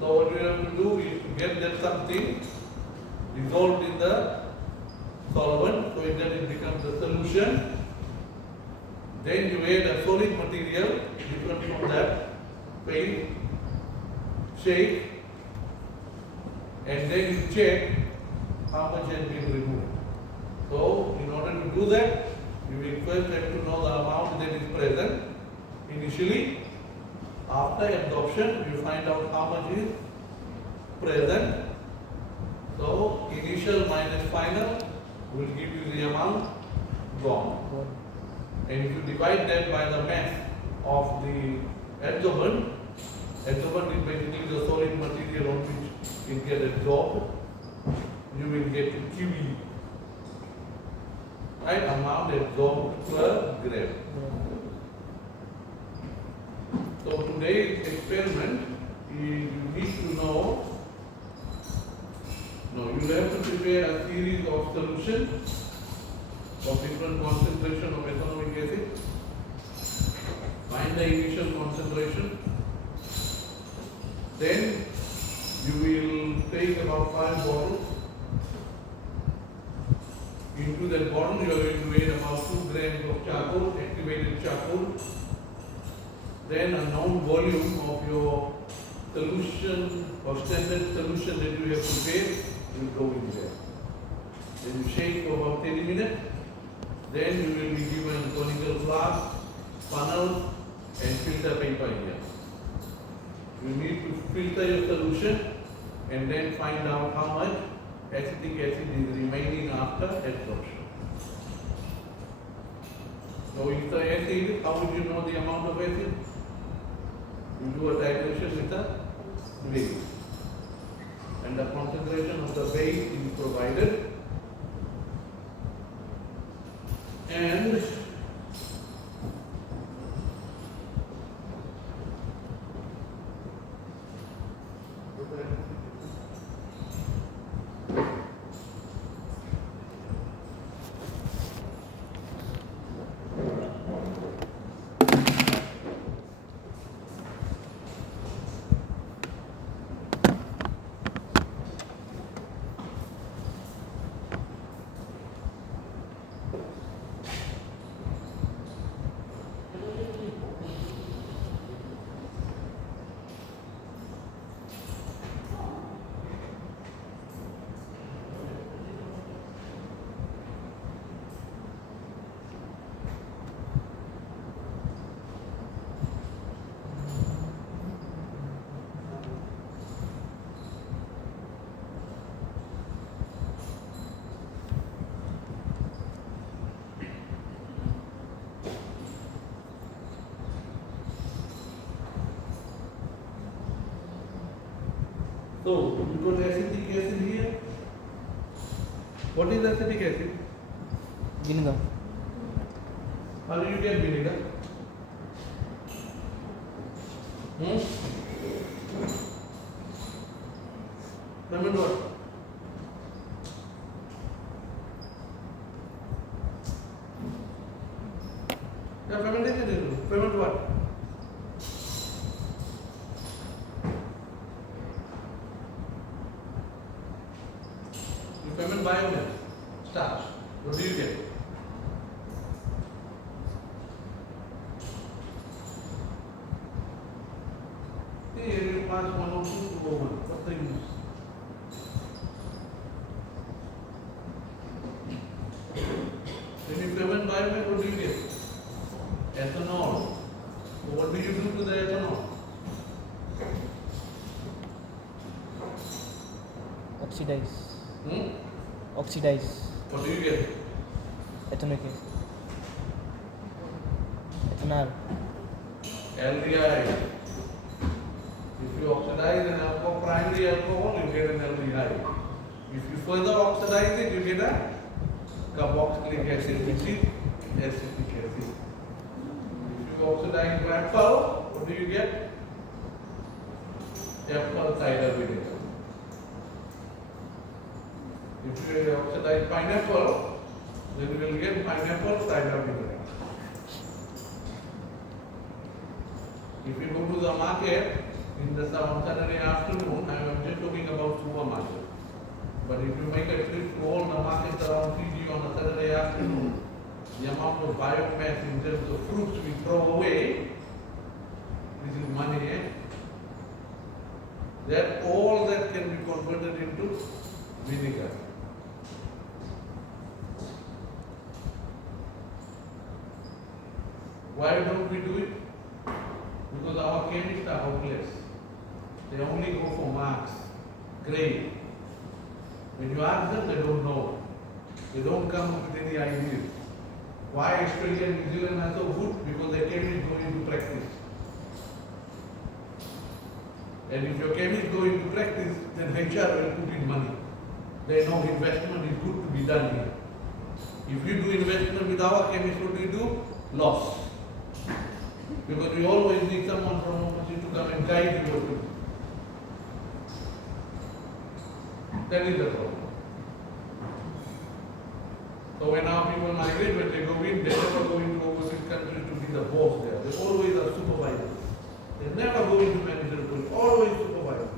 So what you have to do is to get that something dissolved in the solvent, so then it becomes a solution. Then you add a solid material different from that, paint, shake, and then you check how much has been removed. So in order to do that, you will first have to know the amount that is present initially. After absorption, you find out how much is present. So initial minus final will give you the amount gone. And if you divide that by the mass of the adsorbent, adsorbent is basically the solid material on which it gets absorbed, you will get QE, right? Amount absorbed per gram. So today's experiment is you need to know, you have to prepare a series of solutions of different concentration of ethanoic acid. Find the initial concentration. Then you will take about 5 bottles. Into that bottle you are going to add about 2 grams of charcoal, activated charcoal. Then a known volume of your solution or standard solution that you have prepared will go in there. Then you shake for about 10 minutes. Then you will be given conical flask, funnel, and filter paper here. You need to filter your solution and then find out how much acetic acid is remaining after adsorption. So if the acid, how would you know the amount of acid? You do a titration with a base. And the concentration of the base is provided. And so you got acetic acid here. What is acetic acid? Vinegar. How do you get vinegar? Ferment what? Yeah, fermentation. Ferment what? You ferment biomass, starch. What do you get? Here you pass 102 to 01. What's the use? When you ferment biomass, what do you get? Ethanol. So what do you do to the ethanol? Oxidize. Oxidize. What do you get? Ethanoic acid. Ethanol. Aldehyde. If you oxidize an alcohol, primary alcohol, you get an aldehyde. If you further oxidize it, you get a carboxylic acid, which is acetic acid. If you oxidize apple, what do you get? Apple cider vinegar. If you oxidize pineapple, then you will get pineapple cider vinegar. If you go to the market in the Saturday afternoon, I am just talking about supermarket. But if you make a trip to all the markets around Fiji on a Saturday afternoon, the amount of biomass in terms of fruits we throw away, this is money, eh? That all that can be converted into vinegar. Why don't we do it? Because our chemists are hopeless. They only go for marks, grade. When you ask them, they don't know. They don't come up with any ideas. Why Australia and New Zealand are so good? Because their chemists go into practice. And if your chemists go into practice, then HR will put in money. They know investment is good to be done here. If you do investment with our chemists, what do you do? Loss. Because we always need someone from overseas to come and guide you what to do. That is the problem. So when our people migrate, when they go in, they never go into overseas countries to be the boss there. They always are supervisors. They never go into managerial position, always supervisors.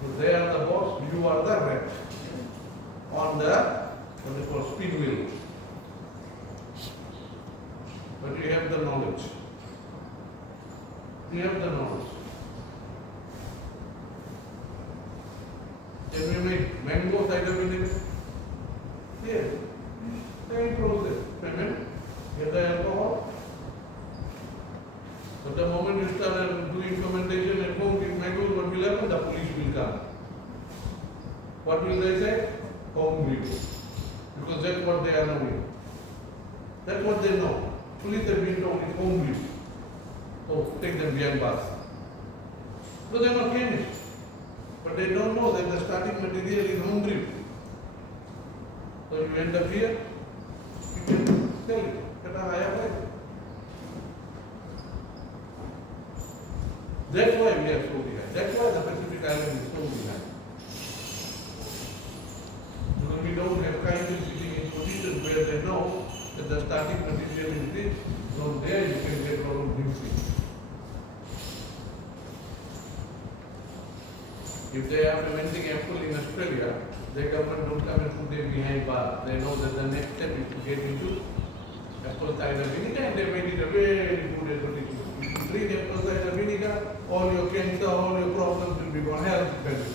Because they are the boss, you are the rep on the what they call spin wheel. But you have the knowledge. You have the knowledge. Can we make mango cider vinegar? Yes. Same process. Payment, get the alcohol. But the moment you start doing fermentation at home with mangoes, what will happen? The police will come. What will they say? Home brew. Because that's what they are knowing. That's what they know. Police have been told it's home brew. So take them behind bars. So they are not chemists. But they don't know that the starting material is home brew. So you end up here, you can sell it at a higher price. That's why we are so behind. That's why the Pacific Island is so behind. Because we don't have chemists sitting in positions where they know that the starting material is this. From there you can get a lot of mixing. If they are fermenting apple in Australia, the government don't come and put them behind bars. They know that the next step is to get into apple cider vinegar, and they made it a very good advertisement. If you drink apple cider vinegar, all your cancer, all your problems will be gone, health benefits.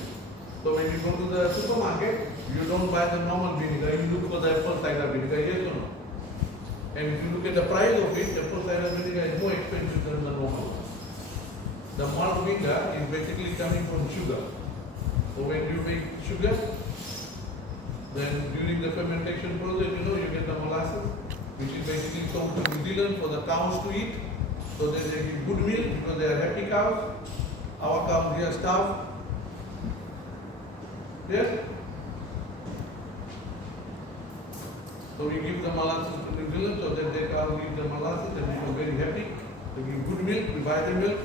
So when you go to the supermarket, you don't buy the normal vinegar, you look for the apple cider vinegar, yes or no? And if you look at the price of it, apple cider vinegar is more expensive than the normal one. The malt vinegar is basically coming from sugar. So when you make sugar, then during the fermentation process, you get the molasses, which is basically sold to New Zealand for the cows to eat. So that they give good milk because they are happy cows. Our cows here starve. Yes? So we give the molasses to New Zealand so that their cows eat the molasses and become very happy. They give good milk, we buy the milk.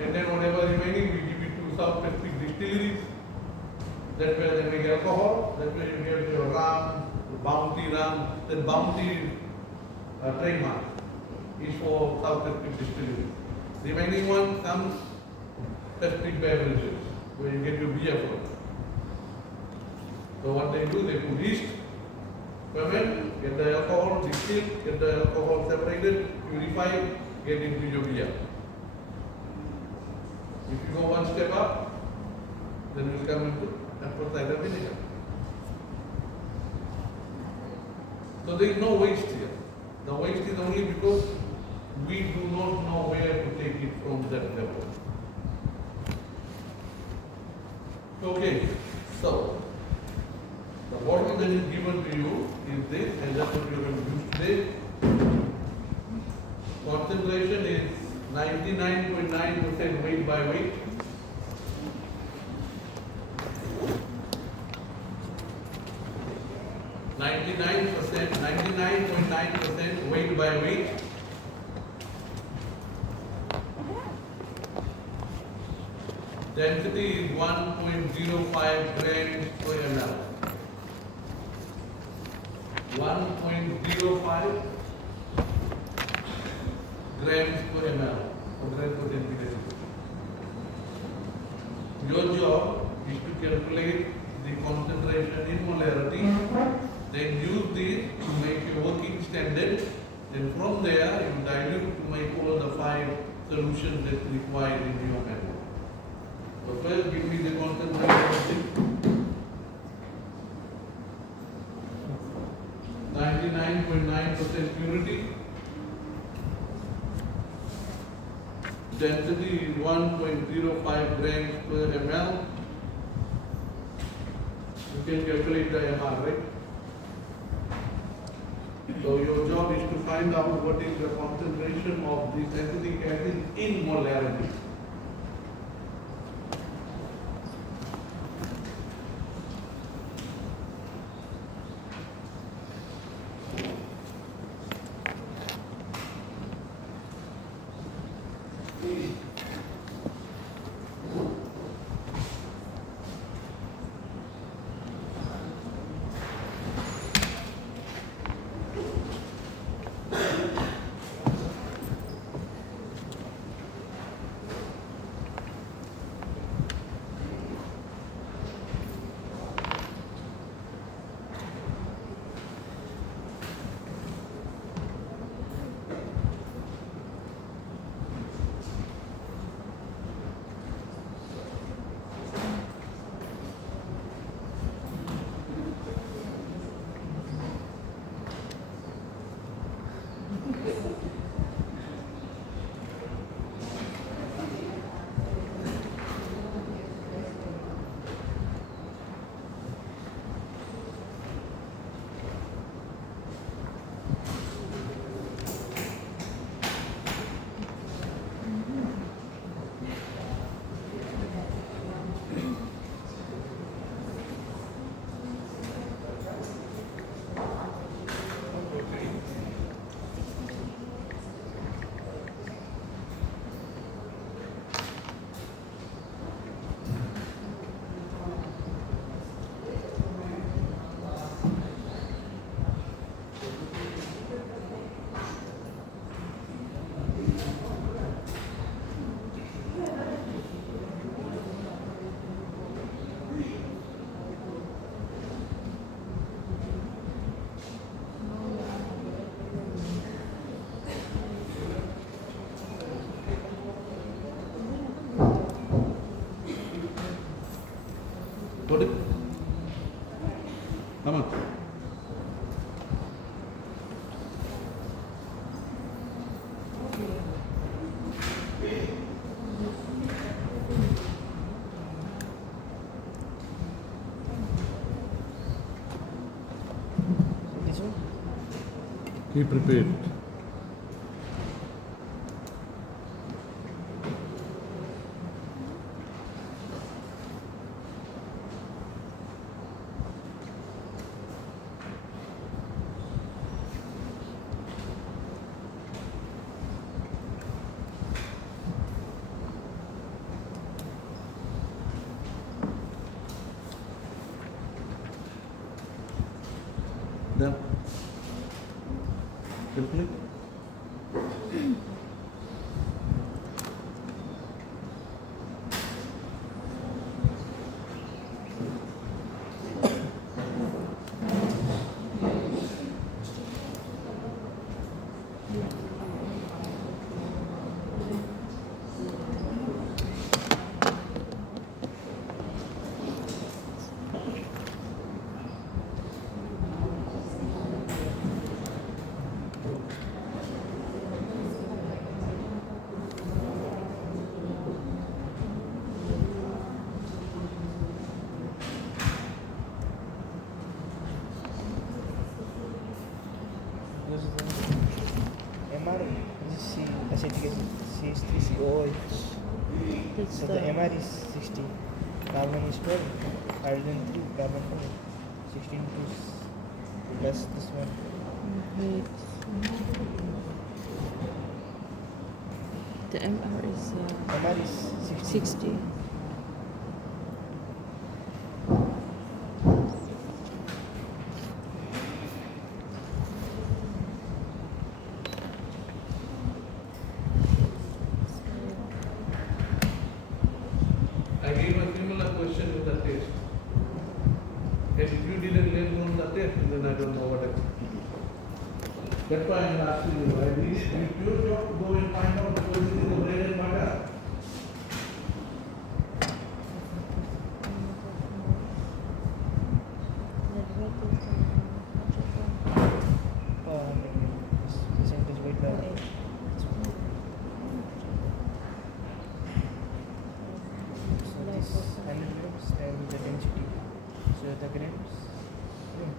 And then whatever remaining, we give it to South Pacific distilleries. That's where they make alcohol. That's where you get your rum, Bounty rum. The Bounty trademark is for South Pacific distilleries. The remaining one comes Pacific beverages, where you get your beer from. So what they do, they put yeast, ferment, get the alcohol, distill, get the alcohol separated, purify, get into your beer. If you go one step up, then you will come into apple cider vinegar. So there is no waste here. The waste is only because we do not know where to take it from that level. Okay, so the bottle that is given to you is this, and that's what you are going to use today. Concentration is 99.9% weight by weight. %, 99.9% weight by weight. Density is 1.05 grams per ml. 1.05 grams per ml. Your job is to calculate the concentration in molarity, then use this to make a working standard, then from there you dilute to make all the 5 solutions that required in your method. So first give me the concentration. 99.9% purity. Density is 1.05 grams per ml. You can calculate the MR, right? So your job is to find out what is the concentration of this acetic acid in molarity. Got it? How much? This one? He prepared. Done. Calculate. This is the MR. This is C. Acetic acid. C is 3COOH. It's So the MR is 60. Carbon is 12. Hydrogen 3. Carbon 4. 16 plus this one. The MR is MR is 60. 60. I gave a few That's why I'm asking you. I need your job to go and find out what is the bread and butter. This percentage weight by so this 100 grams and the density. So the grams. Yeah.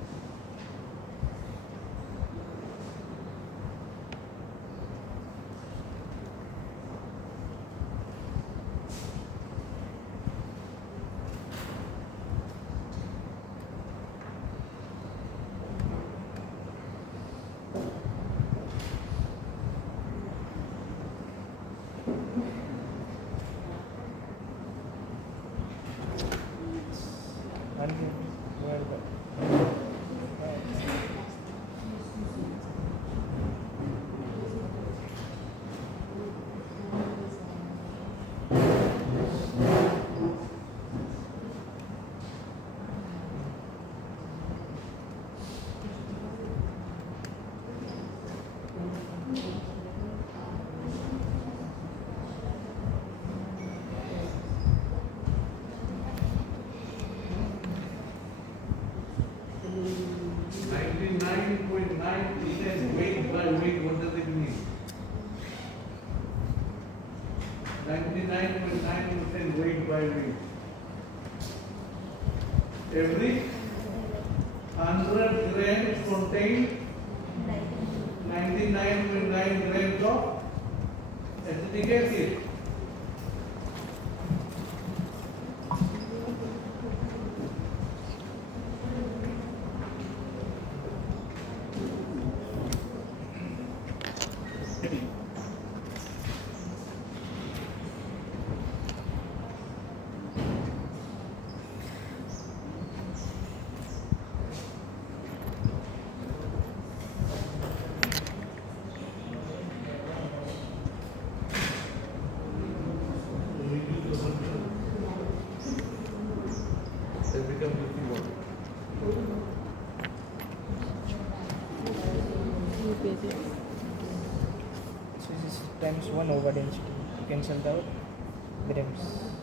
Where Weight by weight, what does it mean? 99.9% weight by weight. Every 100 grams contain 99.9 grams of acetic acid. So this is times 1 over density. You cancel out grams.